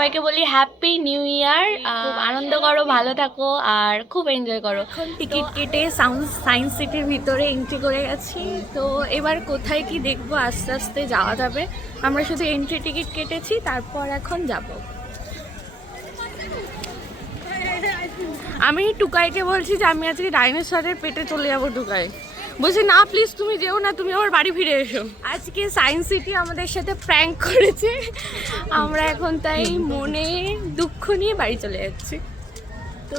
সবাইকে বলি happy new year. খুব আনন্দ করো, ভালো থাকো আর খুব এনজয় করো। এখন টিকিট কেটে সায়েন্স সিটির ভিতরে এন্ট্রি করে গেছি। তো এবার কোথায় কি দেখবো আস্তে আস্তে যাওয়া যাবে। আমরা শুধু এন্ট্রি টিকিট কেটেছি, তারপর এখন যাব। আমি টুকাইকে বলছি যে আমি আজকে ডাইনোসরের পেটে চলে যাবো। টুকাই বলছি না প্লিজ তুমি যেও না, তুমি আবার বাড়ি ফিরে এসো। আজকে সায়েন্স সিটি আমাদের সাথে প্র্যাঙ্ক করেছে, আমরা এখন তাই মনে দুঃখ নিয়ে বাড়ি চলে যাচ্ছি। তো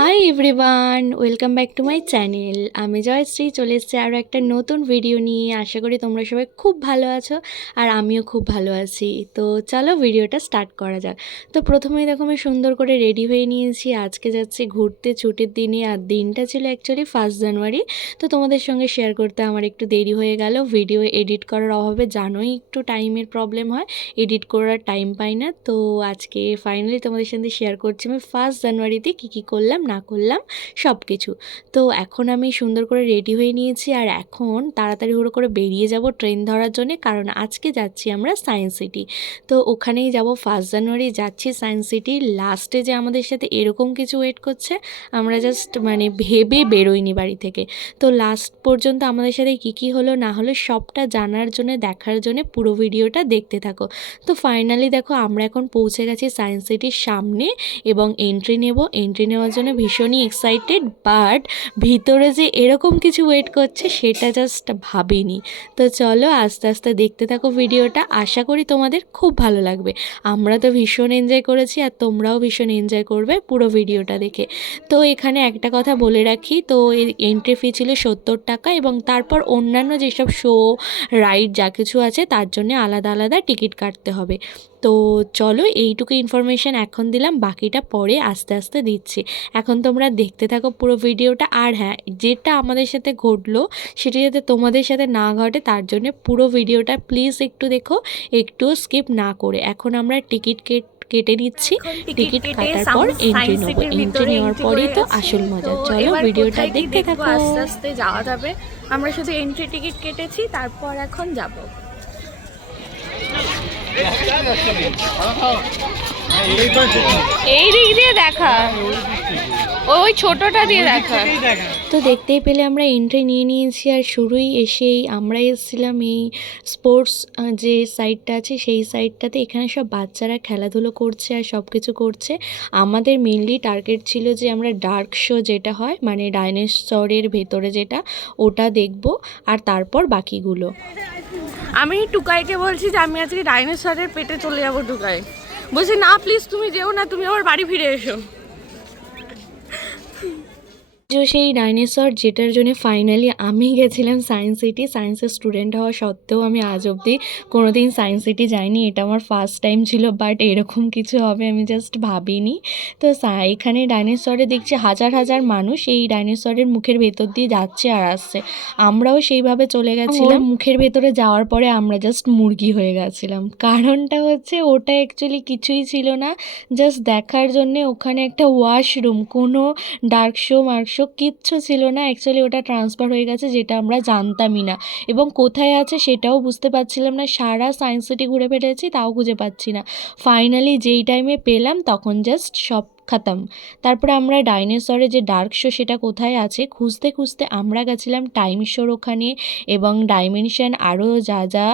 hi everyone, welcome back to my channel. আমি জয়শ্রী চলে এসেছি আরও একটা নতুন ভিডিও নিয়ে। আশা করি তোমরা সবাই খুব ভালো আছো আর আমিও খুব ভালো আছি। তো চলো ভিডিওটা স্টার্ট করা যাক। তো প্রথমেই দেখো আমি সুন্দর করে রেডি হয়ে নিয়েছি। আজকে যাচ্ছি ঘুরতে ছুটির দিনে, আর দিনটা ছিল অ্যাকচুয়ালি 1 জানুয়ারি। তো তোমাদের সঙ্গে শেয়ার করতে আমার একটু দেরি হয়ে গেল। ভিডিও এডিট করার অভাবে জানোই একটু টাইমের প্রবলেম হয়, এডিট করার টাইম পাই না। তো আজকে ফাইনালি তোমাদের সাথে শেয়ার করছি আমি 1 জানুয়ারিতে কী করলাম না করলাম সব কিছু। তো এখন আমি সুন্দর করে রেডি হয়ে নিয়েছি, আর এখন তাড়াতাড়ি করে বেরিয়ে যাব ট্রেন ধরার জন্য, কারণ আজকে যাচ্ছি আমরা সায়েন্স সিটি। তো ওখানেই যাব 1 জানুয়ারি যাচ্ছি সায়েন্স সিটি। লাস্টে যে আমাদের সাথে এরকম কিছু ওয়েট করছে আমরা জাস্ট ভেবে বেরোইনি বাড়ি থেকে। তো লাস্ট পর্যন্ত আমাদের সাথে কী হলো না হলো সবটা জানার জন্য, দেখার জন্য পুরো ভিডিওটা দেখতে থাকো। তো ফাইনালি দেখো আমরা এখন পৌঁছে গেছি সায়েন্স সিটির সামনে এবং এন্ট্রি নেওয়ার জন্য ভীষণই এক্সাইটেড। বাট ভিতরে যে এরকম কিছু ওয়েট করছে সেটা জাস্ট ভাবিনি। তো চলো আস্তে আস্তে দেখতে থাকো ভিডিওটা, আশা করি তোমাদের খুব ভালো লাগবে। আমরা তো ভীষণ এনজয় করেছি আর তোমরাও ভীষণ এনজয় করবে পুরো ভিডিওটা দেখে। তো এখানে একটা কথা বলে রাখি, তো এন্ট্রি ফি ছিল 70 টাকা এবং তারপর অন্যান্য যেসব শো রাইড যা কিছু আছে তার জন্য আলাদা আলাদা টিকিট কাটতে হবে। তো চলো এইটুকু ইনফরমেশান এখন দিলাম, বাকিটা পরে আস্তে আস্তে দিচ্ছি। এখন তোমরা দেখতে থাকো পুরো ভিডিওটা। আর হ্যাঁ, যেটা আমাদের সাথে ঘটলো সেটা যাতে তোমাদের সাথে না ঘটে তার জন্য পুরো ভিডিওটা প্লিজ একটু দেখো, একটু স্কিপ না করে। এখন আমরা টিকিট কেটে নিচ্ছি। টিকিট কাটার পর এন্ট্রি নেবো, এন্ট্রি নেওয়ার পরেই তো আসল মজা। চলো ভিডিওটা দেখতে থাকো। আস্তে আস্তে যাওয়া যাবে। আমরা শুধু এন্ট্রি টিকিট কেটেছি, তারপর এখন যাব। এই দিক দিয়ে দেখা, ওই ছোটটা দিয়ে দেখা। তো দেখতেই পেলে আমরা এন্ট্রি নিয়ে নিয়েছি, আর শুরুই এসেই আমরা এসেছিলাম এই স্পোর্টস যে সাইডটা আছে সেই সাইডটাতে। এখানে সব বাচ্চারা খেলাধুলো করছে আর সব কিছু করছে। আমাদের মেনলি টার্গেট ছিল যে আমরা ডার্ক শো যেটা হয় ডাইনোসরের ভেতরে যেটা, ওটা দেখব আর তারপর বাকিগুলো। আমি টুকাইকে বলছি যে আমি আজকে ডাইনোসরের পেটে চলে যাবো। টুকাই বলছি না প্লিজ তুমি যেও না, তুমি আবার বাড়ি ফিরে এসো। সেই ডাইনোসর যেটার জন্য ফাইনালি আমি গেছিলাম সায়েন্স সিটি। সায়েন্সের স্টুডেন্ট হওয়া সত্ত্বেও আমি আজ অবধি কোনো দিন সায়েন্স সিটি যাইনি, এটা আমার ফার্স্ট টাইম ছিল। বাট এরকম কিছু হবে আমি জাস্ট ভাবিনি। তো এখানে ডাইনোসরে দেখছি হাজার হাজার মানুষ এই ডাইনোসরের মুখের ভেতর দিয়ে যাচ্ছে আর আসছে। আমরাও সেইভাবে চলে গেছিলাম। মুখের ভেতরে যাওয়ার পরে আমরা জাস্ট মুরগি হয়ে গেছিলাম। কারণটা হচ্ছে ওটা অ্যাকচুয়ালি কিছুই ছিল না, জাস্ট দেখার জন্যে। ওখানে একটা ওয়াশরুম, কোনো ডার্ক শো কিচ্ছু ছিল না। অ্যাকচুয়ালি ওটা ট্রান্সফার হয়ে গেছে, যেটা আমরা জানতামই না, এবং কোথায় আছে সেটাও বুঝতে পারছিলাম না। সারা সায়েন্স সিটি ঘুরে ফেলেছি তাও খুঁজে পাচ্ছি না। ফাইনালি যেই টাইমে পেলাম তখন জাস্ট সব খতম। তারপরে আমরা ডাইনোসরের যে ডার্ক শো সেটা কোথায় আছে খুঁজতে খুঁজতে আমরা গেছিলাম টাইম শোর ওখানে, এবং ডাইমেনশন আরও যা যা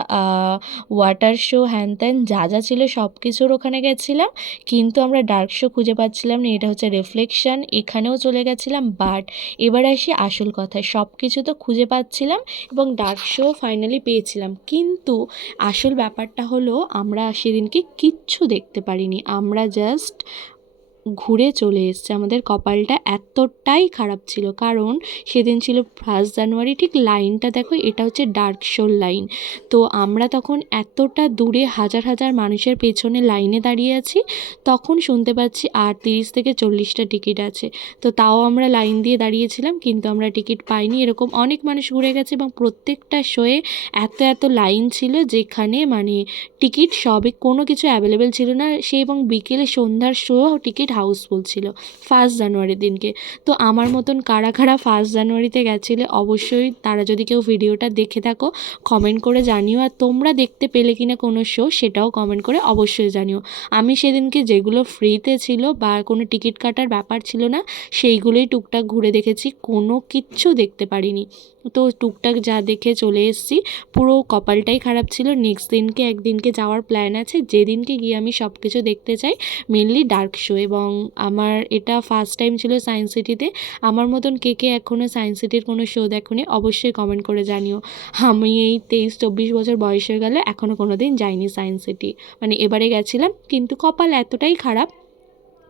ওয়াটার শো হ্যান ত্যান যা যা ছিল সব কিছুর ওখানে গেছিলাম, কিন্তু আমরা ডার্ক শো খুঁজে পাচ্ছিলাম না। এটা হচ্ছে রিফ্লেকশন, এখানেও চলে গেছিলাম। বাট এবার আসি আসল কথায়, সব কিছু তো খুঁজে পাচ্ছিলাম এবং ডার্ক শো ফাইনালি পেয়েছিলাম, কিন্তু আসল ব্যাপারটা হলো আমরা সেদিনকে কিচ্ছু দেখতে পারিনি। আমরা জাস্ট ঘুরে চলে এসছে। আমাদের কপালটা এতটাই খারাপ ছিল, কারণ সেদিন ছিল 1 জানুয়ারি। ঠিক লাইনটা দেখো, এটা হচ্ছে ডার্ক শোর লাইন। তো আমরা তখন এতটা দূরে হাজার হাজার মানুষের পেছনে লাইনে দাঁড়িয়ে আছি, তখন শুনতে পাচ্ছি আর 30 থেকে 40টা টিকিট আছে। তো তাও আমরা লাইন দিয়ে দাঁড়িয়েছিলাম, কিন্তু আমরা টিকিট পাইনি। এরকম অনেক মানুষ ঘুরে গেছে এবং প্রত্যেকটা শোয়ে এত লাইন ছিল, যেখানে মানে টিকিট সবে কোনো কিছু অ্যাভেলেবেল ছিল না। সে এবং বিকেলে সন্ধ্যার শো টিকিট হাউসফুল ছিল 1 জানুয়ারির দিনকে। তো আমার মতন কারা কারা 1 জানুয়ারিতে গেছিলে, অবশ্যই তারা যদি কেউ ভিডিওটা দেখে থাকো কমেন্ট করে জানিও। আর তোমরা দেখতে পেলে কিনা কোনো শো, সেটাও কমেন্ট করে অবশ্যই জানিও। আমি সেদিনকে যেগুলো ফ্রিতে ছিল বা কোনো টিকিট কাটার ব্যাপার ছিল না, সেইগুলোই টুকটাক ঘুরে দেখেছি, কোনো কিচ্ছু দেখতে পারিনি। তো টুকটাক যা দেখে চলে এসেছি। পুরো কপালটাই খারাপ ছিল। নেক্সট দিনকে একদিনকে যাওয়ার প্ল্যান আছে, যেদিনকে গিয়ে আমি সব কিছু দেখতে চাই, মেনলি ডার্ক শো। এবং আমার এটা ফার্স্ট টাইম ছিল সায়েন্স সিটিতে। আমার মতন কে কে এখনও সায়েন্স সিটির কোনো শো দেখোনি, অবশ্যই কমেন্ট করে জানিও। আমি এই 23-24 বছর বয়স হয়ে গেলে এখনও কোনো দিন যাইনি সায়েন্স সিটি। মানে এবারে গেছিলাম, কিন্তু কপাল এতটাই খারাপ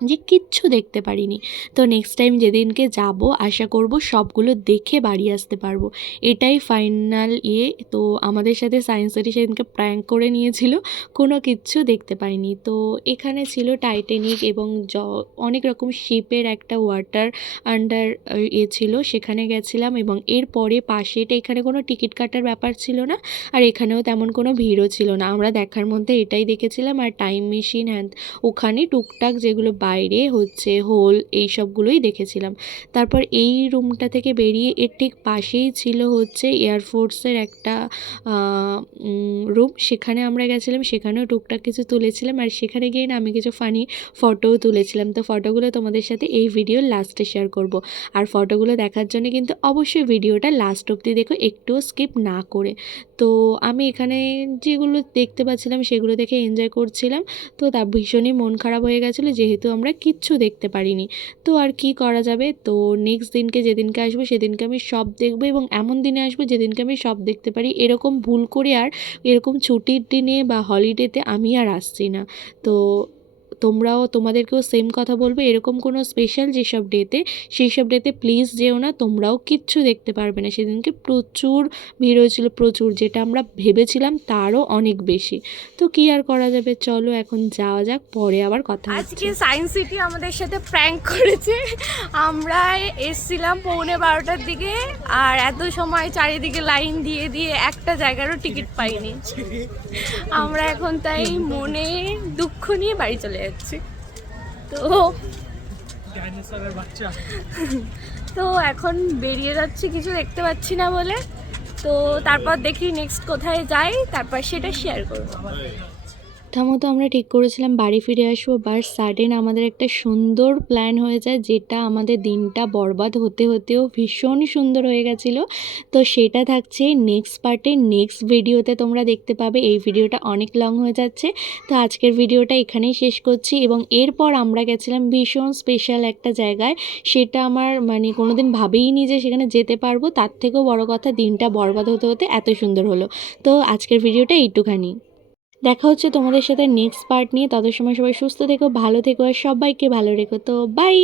যে কিচ্ছু দেখতে পারিনি। তো নেক্সট টাইম যেদিনকে যাব, আশা করব সবগুলো দেখে বাড়ি আসতে পারবো। এটাই ফাইনাল ইয়ে। তো আমাদের সাথে সায়েন্স সিটি সেদিনকে প্র্যাঙ্ক করে নিয়েছিল, কোনো কিচ্ছু দেখতে পাইনি। তো এখানে ছিল টাইটানিক এবং অনেক রকম শিপের একটা ওয়াটার আন্ডার ছিল, সেখানে গেছিলাম। এবং এরপরে পাশে এখানে কোনো টিকিট কাটার ব্যাপার ছিল না, আর এখানেও তেমন কোনো ভিড়ও ছিল না। আমরা দেখার মধ্যে এটাই দেখেছিলাম। আর টাইম মেশিন ওখানে টুকটাক যেগুলো বাইরে হচ্ছে হোল, এই সবগুলোই দেখেছিলাম। তারপর এই রুমটা থেকে বেরিয়ে এর ঠিক পাশেই ছিল হচ্ছে এয়ারফোর্সের একটা রুম, সেখানে আমরা গেছিলাম। সেখানেও টুকটাক কিছু তুলেছিলাম, আর সেখানে গিয়ে না আমি কিছু ফানি ফটোও তুলেছিলাম। তো ফটোগুলো তোমাদের সাথে এই ভিডিওর লাস্টে শেয়ার করব। আর ফটোগুলো দেখার জন্য কিন্তু অবশ্যই ভিডিওটা লাস্ট অবধি দেখো, একটুও স্কিপ না করে। তো আমি এখানে যেগুলো দেখতে পাচ্ছিলাম সেগুলো দেখে এনজয় করছিলাম। তো তা ভীষণই মন খারাপ হয়ে গেছিলো, যেহেতু আমরা কিচ্ছু দেখতে পারিনি। তো আর কি করা যাবে। তো নেক্সট দিনকে যেদিনকে আসবো সেদিনকে আমি সব দেখবো, এবং এমন দিনে আসবো যেদিনকে আমি সব দেখতে পারি। এরকম ভুল করে আর এরকম ছুটির দিনে বা হলিডেতে আমি আর আসছি না। তো তোমাদেরকেও সেম কথা বলবো, এরকম কোনো স্পেশাল যেসব ডেতে, সেই সব ডেতে প্লিজ যেও না, তোমরাও কিচ্ছু দেখতে পারবে না। সেদিনকে প্রচুর ভিড় হয়েছিল, প্রচুর, যেটা আমরা ভেবেছিলাম তারও অনেক বেশি। তো কি আর করা যাবে, চলো এখন যাওয়া যাক, পরে আবার কথা হচ্ছে। আজকে সায়েন্স সিটি আমাদের সাথে প্র্যাঙ্ক করেছে। আমরা এসছিলাম 11:15টার দিকে, আর এত সময় চারিদিকে লাইন দিয়ে দিয়ে একটা জায়গারও টিকিট পাইনি। আমরা এখন তাই মনে দুঃখ নিয়ে বাড়ি চলে যাচ্ছি। তো এখন বেরিয়ে যাচ্ছি, কিছু দেখতে পাচ্ছি না বলে। তো তারপর দেখি নেক্সট কোথায় যাই, তারপর সেটা শেয়ার করবো। প্রথমত আমরা ঠিক করেছিলাম বাড়ি ফিরে আসবো, বাট সাডেন আমাদের একটা সুন্দর প্ল্যান হয়ে যায়, যেটা আমাদের দিনটা বরবাদ হতে হতেও ভীষণ সুন্দর হয়ে গেছিলো। তো সেটা থাকছে নেক্সট পার্টে, নেক্সট ভিডিওতে তোমরা দেখতে পাবে। এই ভিডিওটা অনেক লং হয়ে যাচ্ছে, তো আজকের ভিডিওটা এখানেই শেষ করছি। এবং এরপর আমরা গেছিলাম ভীষণ স্পেশাল একটা জায়গায়, সেটা আমার মানে কোনোদিন ভাবেইনি যে সেখানে যেতে পারবো। তার থেকেও বড় কথা, দিনটা বরবাদ হতে হতে এত সুন্দর হলো। তো আজকের ভিডিওটা এইটুখানি। দেখা হচ্ছে তোমাদের সাথে নেক্সট পার্ট নিয়ে। তত সময় সবাই সুস্থ থেকো, ভালো থেকো, আর সবাইকে ভালো রেখো। তো বাই।